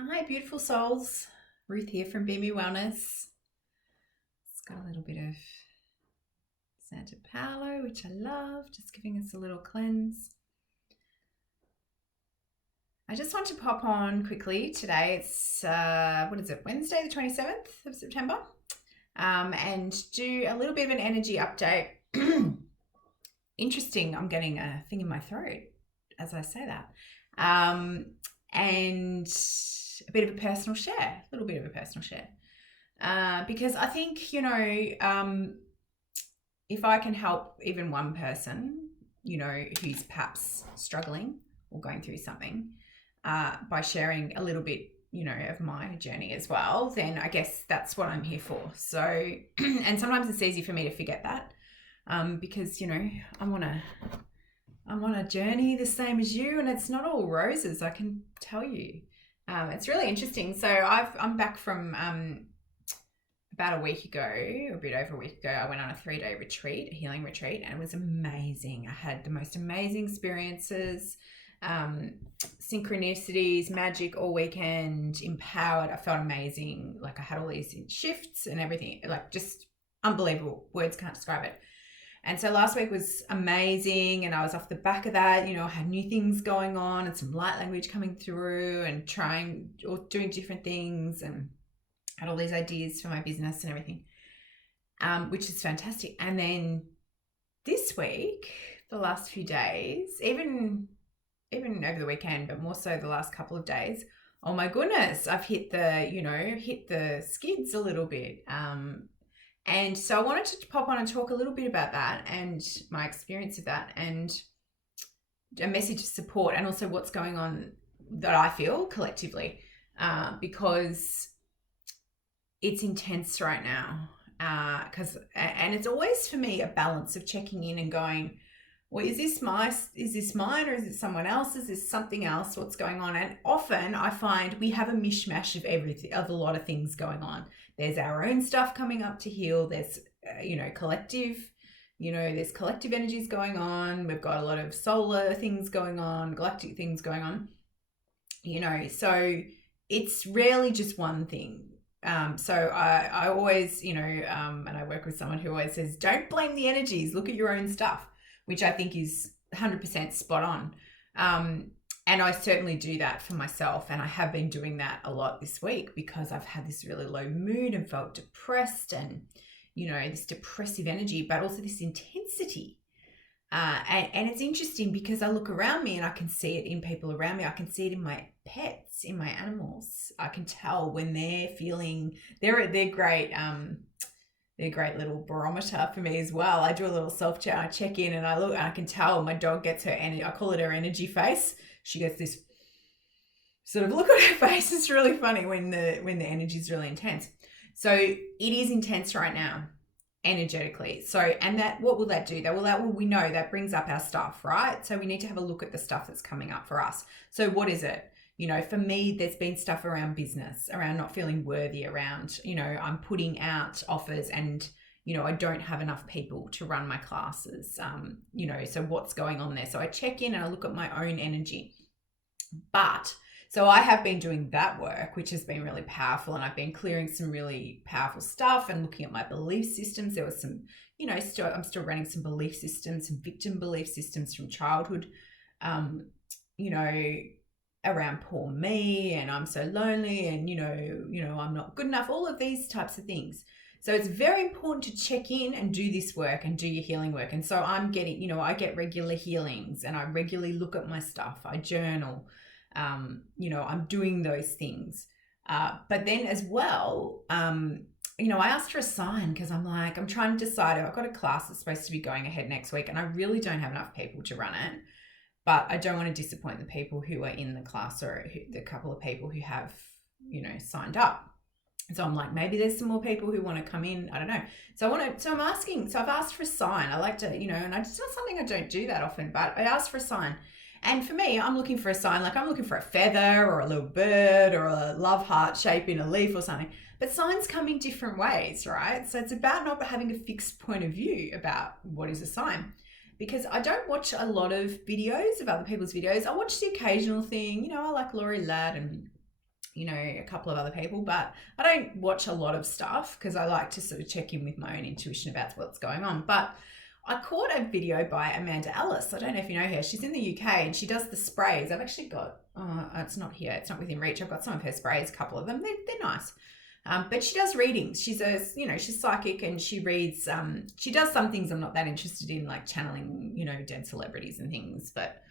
Hi, beautiful souls. Ruth here from Be Me Wellness. It's got a little bit of Santa Paolo, which I love, just giving us a little cleanse. I just want to pop on quickly today. It's, Wednesday, the 27th of September, and do a little bit of an energy update. Interesting, I'm getting a thing in my throat as I say that. And a bit of a personal share, a little bit of a personal share. Because I think, if I can help even one person, who's perhaps struggling or going through something, by sharing a little bit, of my journey as well, then I guess that's what I'm here for. So, and sometimes it's easy for me to forget that, because, I'm on a journey the same as you, and it's not all roses, I can tell you. It's really interesting. So I'm back from about a week ago, or a bit over a week ago. I went on a 3-day retreat, a healing retreat, and it was amazing. I had the most amazing experiences, synchronicities, magic all weekend, empowered. I felt amazing. Like I had all these shifts and everything, like just unbelievable. Words can't describe it. And so last week was amazing, and I was off the back of that. I had new things going on and some light language coming through and trying or doing different things, and had all these ideas for my business and everything, which is fantastic. And then this week, the last few days, even over the weekend, but more so the last couple of days, oh my goodness, I've hit the skids a little bit. And so I wanted to pop on and talk a little bit about that and my experience of that, and a message of support, and also what's going on that I feel collectively, because it's intense right now. And it's always for me a balance of checking in and going, well, is this mine, or is it someone else? Is this something else? What's going on? And often I find we have a mishmash of everything, of a lot of things going on. There's our own stuff coming up to heal. There's, collective, there's collective energies going on. We've got a lot of solar things going on, galactic things going on, so it's rarely just one thing. So I always, and I work with someone who always says, don't blame the energies, look at your own stuff, which I think is 100% spot on. And I certainly do that for myself. And I have been doing that a lot this week because I've had this really low mood and felt depressed, and, this depressive energy, but also this intensity. And it's interesting because I look around me and I can see it in people around me. I can see it in my pets, in my animals. I can tell when they're feeling, they're great. They're a great little barometer for me as well. I do a little self-check. I check in and I look, and I can tell my dog gets her energy. I call it her energy face. She gets this sort of look on her face. It's really funny when the energy is really intense. So it is intense right now, energetically. So, and that, what will that do? We know that brings up our stuff, right? So we need to have a look at the stuff that's coming up for us. So what is it? For me, there's been stuff around business, around not feeling worthy, around, I'm putting out offers and, I don't have enough people to run my classes, so what's going on there? So I check in and I look at my own energy. But so I have been doing that work, which has been really powerful, and I've been clearing some really powerful stuff and looking at my belief systems. There was some, I'm still running some belief systems, some victim belief systems from childhood, around poor me, and I'm so lonely, and I'm not good enough, all of these types of things. So it's very important to check in and do this work and do your healing work. And so I'm getting, I get regular healings, and I regularly look at my stuff. I journal, I'm doing those things. But then as well, I asked for a sign because I'm trying to decide. I've got a class that's supposed to be going ahead next week, and I really don't have enough people to run it. But I don't want to disappoint the people who are in the class, or the couple of people who have, signed up. So I'm like, maybe there's some more people who want to come in. I don't know. So I'm asking. So I've asked for a sign. I like to, and it's not something I don't do that often, but I asked for a sign. And for me, I'm looking for a sign. Like I'm looking for a feather or a little bird or a love heart shape in a leaf or something. But signs come in different ways, right? So it's about not having a fixed point of view about what is a sign. Because I don't watch a lot of videos of other people's videos. I watch the occasional thing, I like Laurie Ladd and, a couple of other people, but I don't watch a lot of stuff because I like to sort of check in with my own intuition about what's going on. But I caught a video by Amanda Ellis. I don't know if you know her. She's in the UK and she does the sprays. I've actually got, it's not here. It's not within reach. I've got some of her sprays, a couple of them. They're nice. But she does readings. She's she's psychic and she reads, she does some things I'm not that interested in, like channeling, dead celebrities and things, but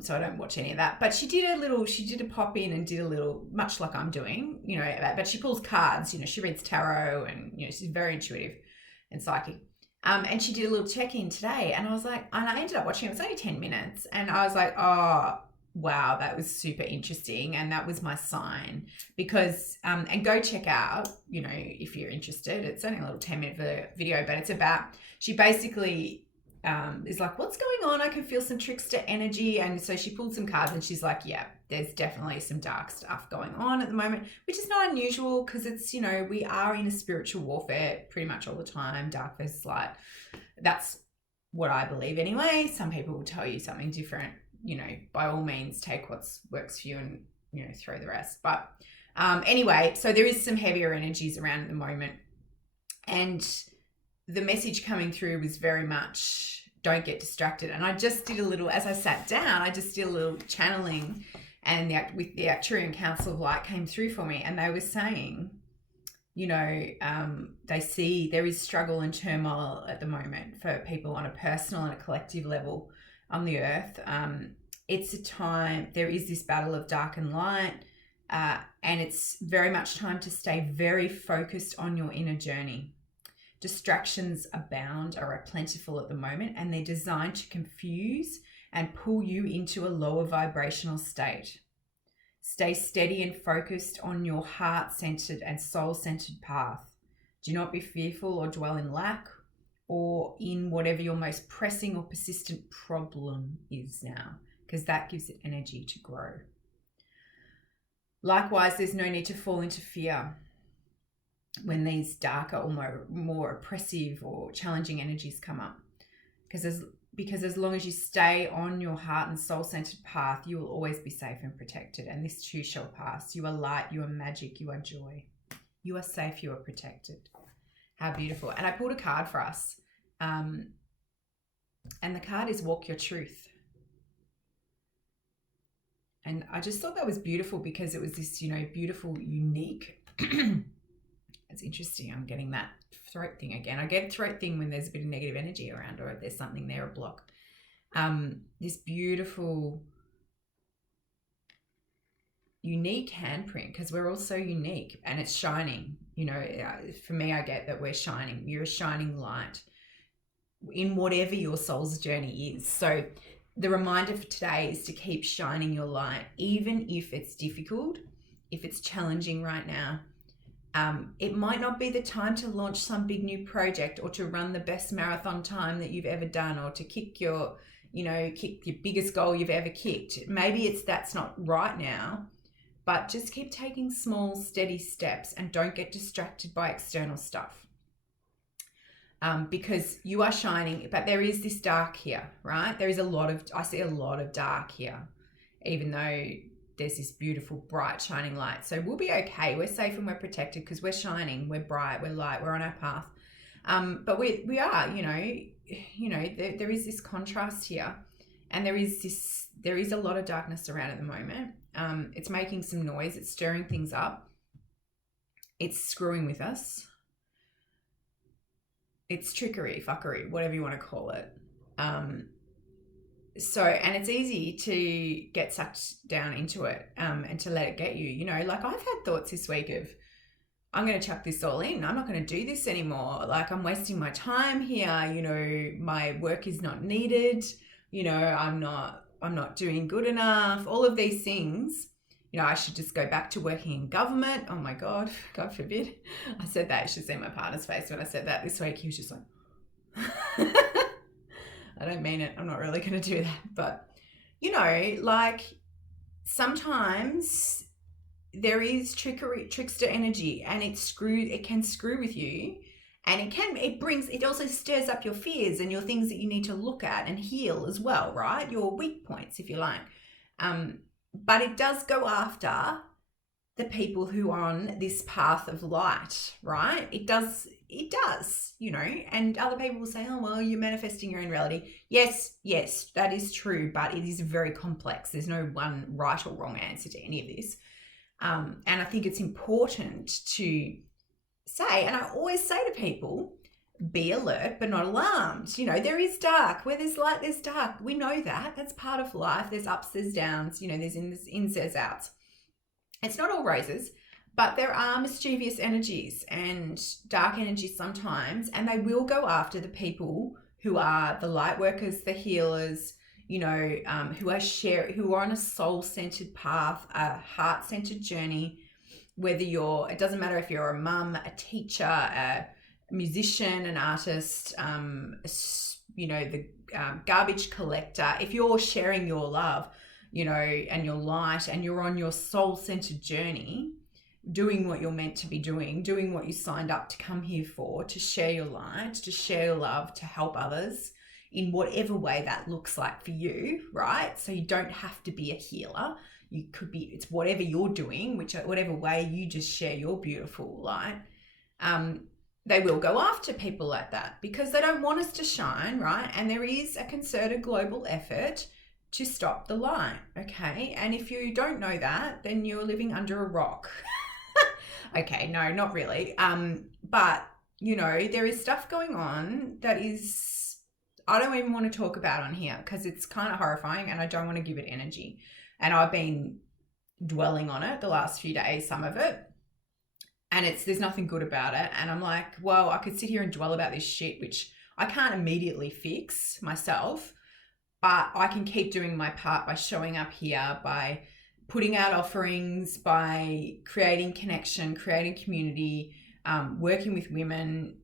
so I don't watch any of that. But she did a pop in and did a little, much like I'm doing, but she pulls cards, she reads tarot and, she's very intuitive and psychic. And she did a little check-in today and I was like, and I ended up watching it. It was only 10 minutes and I was like, oh, wow, that was super interesting. And that was my sign because, and go check out, if you're interested, it's only a little 10-minute video, but it's about, she basically is like, what's going on? I can feel some trickster energy. And so she pulled some cards and she's like, yeah, there's definitely some dark stuff going on at the moment, which is not unusual because it's, we are in a spiritual warfare pretty much all the time, dark versus light. That's what I believe anyway. Some people will tell you something different, by all means take what works for you and, throw the rest. But anyway, so there is some heavier energies around at the moment. And the message coming through was very much, don't get distracted. And I just did a little, as I sat down, I just did a little channeling and with the Arcturian Council of Light came through for me. And they were saying, they see there is struggle and turmoil at the moment for people on a personal and a collective level on the earth. It's a time, there is this battle of dark and light, and it's very much time to stay very focused on your inner journey. Distractions abound, are plentiful at the moment, and they're designed to confuse and pull you into a lower vibrational state. Stay steady and focused on your heart-centered and soul-centered path. Do not be fearful or dwell in lack or in whatever your most pressing or persistent problem is now, because that gives it energy to grow. Likewise, there's no need to fall into fear when these darker or more oppressive or challenging energies come up. Because as long as you stay on your heart and soul-centered path, you will always be safe and protected. And this too shall pass. You are light, you are magic, you are joy. You are safe, you are protected. How beautiful. And I pulled a card for us. And the card is Walk Your Truth. And I just thought that was beautiful because it was this, beautiful, unique... It's interesting. I'm getting that throat thing again. I get a throat thing when there's a bit of negative energy around or if there's something there, a block. This beautiful, unique handprint because we're all so unique and it's shining. For me, I get that we're shining. You're a shining light in whatever your soul's journey is. So the reminder for today is to keep shining your light, even if it's difficult, if it's challenging right now. It might not be the time to launch some big new project or to run the best marathon time that you've ever done or to kick your biggest goal you've ever kicked. Maybe that's not right now, but just keep taking small, steady steps and don't get distracted by external stuff. Because you are shining, but there is this dark here, right? I see a lot of dark here, even though there's this beautiful, bright, shining light. So we'll be okay. We're safe and we're protected because we're shining, we're bright, we're light, we're on our path. But we are, there is this contrast here and there is a lot of darkness around at the moment. It's making some noise. It's stirring things up. It's screwing with us. It's trickery, fuckery, whatever you want to call it. And it's easy to get sucked down into it and to let it get you, like I've had thoughts this week of, I'm going to chuck this all in. I'm not going to do this anymore. Like I'm wasting my time here. My work is not needed. I'm not doing good enough. All of these things, I should just go back to working in government. Oh my God, God forbid. I said that. You should see my partner's face when I said that this week. He was just like, I don't mean it. I'm not really going to do that. But, sometimes there is trickster energy and it can screw with you and it also stirs up your fears and your things that you need to look at and heal as well, right? Your weak points, if you like. But it does go after the people who are on this path of light, right? It does, you know, and other people will say, oh, well, you're manifesting your own reality. Yes, that is true, but it is very complex. There's no one right or wrong answer to any of this. And I think it's important to say, and I always say to people, be alert but not alarmed. You know, there is dark. Where there's light, there's dark. We know that. That's part of life. There's ups, there's downs. You know, there's ins, there's outs. It's not all roses, but there are mischievous energies and dark energies sometimes, and they will go after the people who are the light workers, the healers, you know, who are on a soul-centered path, a heart-centered journey. Whether it doesn't matter if you're a mum, a teacher, a musician, an artist, you know, the garbage collector. If you're sharing your love, you know, and your light, and you're on your soul-centered journey, doing what you're meant to be doing what you signed up to come here for, to share your light, to share your love, to help others in whatever way that looks like for you, right? So you don't have to be a healer. You could be, it's whatever you're doing, whatever way you just share your beautiful light. They will go after people like that because they don't want us to shine, right? And there is a concerted global effort to stop the light, okay? And if you don't know that, then you're living under a rock. Okay, no, not really. But, you know, there is stuff going on that is, I don't even want to talk about on here because it's kind of horrifying and I don't want to give it energy. And I've been dwelling on it the last few days, some of it. And there's nothing good about it. And I'm like, well, I could sit here and dwell about this shit, which I can't immediately fix myself. But I can keep doing my part by showing up here, by putting out offerings, by creating connection, creating community, working with women,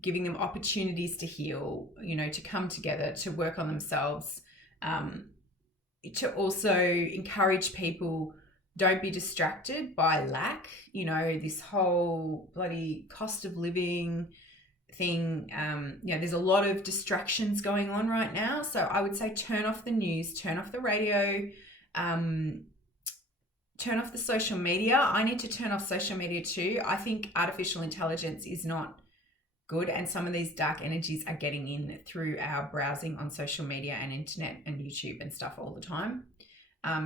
giving them opportunities to heal, you know, to come together, to work on themselves, to also encourage people, don't be distracted by lack, you know, this whole bloody cost of living thing. You know, there's a lot of distractions going on right now. So I would say turn off the news, turn off the radio, turn off the social media. I need to turn off social media too. I think artificial intelligence is not good, and some of these dark energies are getting in through our browsing on social media and internet and YouTube and stuff all the time.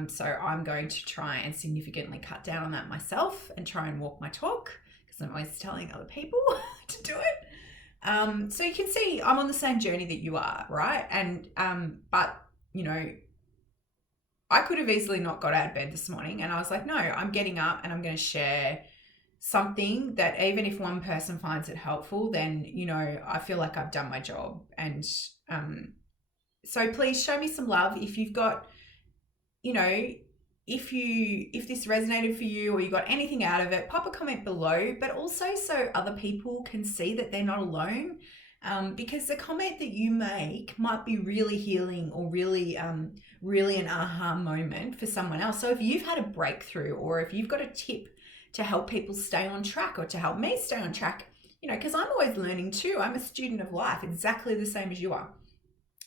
So I'm going to try and significantly cut down on that myself and try and walk my talk because I'm always telling other people to do it. So you can see I'm on the same journey that you are, right? And but you know, I could have easily not got out of bed this morning, and I was like, no, I'm getting up and I'm going to share something that even if one person finds it helpful, then, you know, I feel like I've done my job. And so please show me some love. If you've got, you know, if this resonated for you or you got anything out of it, pop a comment below, but also so other people can see that they're not alone. Because the comment that you make might be really healing or really an aha moment for someone else. So if you've had a breakthrough, or if you've got a tip to help people stay on track, or to help me stay on track, you know, because I'm always learning too. I'm a student of life, exactly the same as you are.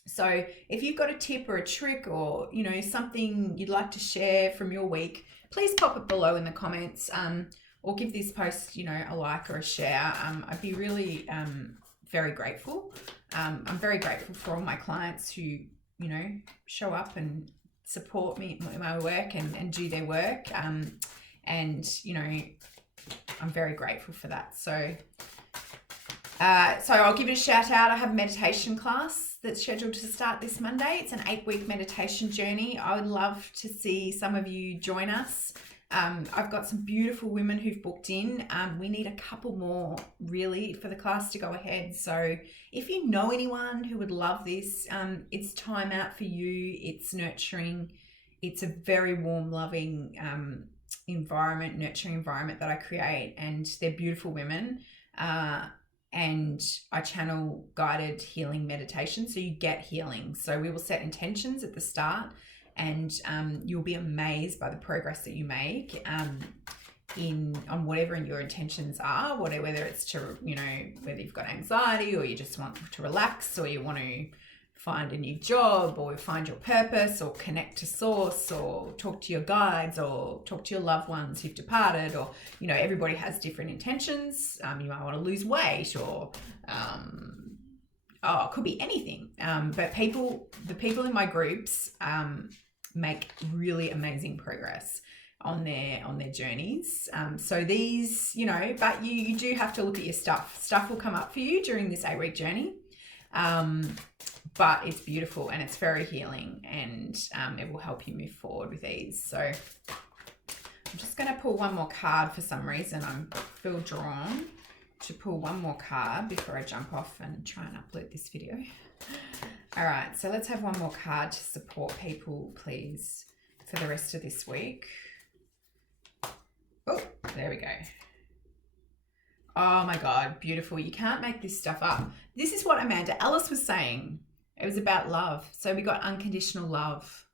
So if you've got a tip or a trick, or, you know, something you'd like to share from your week, please pop it below in the comments, or give this post, you know, a like or a share. I'd be really very grateful. I'm very grateful for all my clients who, you know, show up and support me in my work and do their work. And, you know, I'm very grateful for that. So I'll give it a shout out. I have a meditation class that's scheduled to start this Monday. It's an 8-week meditation journey. I would love to see some of you join us. I've got some beautiful women who've booked in. We need a couple more really for the class to go ahead. So if you know anyone who would love this, it's time out for you. It's nurturing. It's a very warm, loving nurturing environment that I create, and they're beautiful women. And I channel guided healing meditation, so you get healing. So we will set intentions at the start, and you'll be amazed by the progress that you make on whatever your intentions are, whether it's to, you know, whether you've got anxiety or you just want to relax or you want to find a new job, or find your purpose, or connect to source, or talk to your guides, or talk to your loved ones who've departed, or, you know, everybody has different intentions. You might want to lose weight, or it could be anything. But the people in my groups make really amazing progress on their journeys. So these, you know, but you do have to look at your stuff. Stuff will come up for you during this 8-week journey. But it's beautiful and it's very healing, and it will help you move forward with ease. So I'm just going to pull one more card. For some reason I feel drawn to pull one more card before I jump off and try and upload this video. All right, so let's have one more card to support people, please, for the rest of this week. Oh, there we go. Oh my God, beautiful. You can't make this stuff up. This is what Amanda Ellis was saying. It was about love. So we got unconditional love.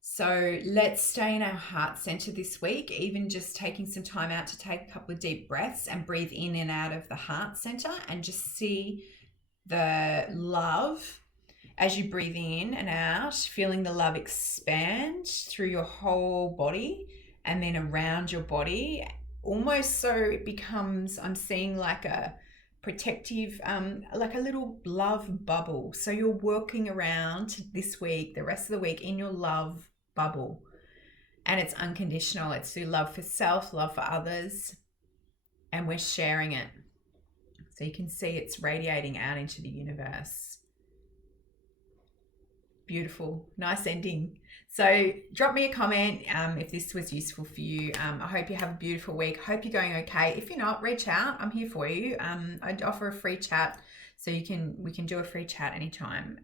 So let's stay in our heart center this week, even just taking some time out to take a couple of deep breaths and breathe in and out of the heart center, and just see the love as you breathe in and out, feeling the love expand through your whole body and then around your body, almost so it becomes, I'm seeing like a protective, like a little love bubble. So you're walking around this week, the rest of the week, in your love bubble, and it's unconditional. It's through love for self, love for others, and we're sharing it. So you can see it's radiating out into the universe. Beautiful. Nice ending. So drop me a comment if this was useful for you. I hope you have a beautiful week. Hope you're going okay. If you're not, reach out. I'm here for you. I'd offer a free chat, so we can do a free chat anytime.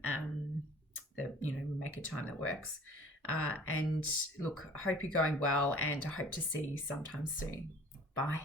We make a time that works. And look, I hope you're going well, and I hope to see you sometime soon. Bye.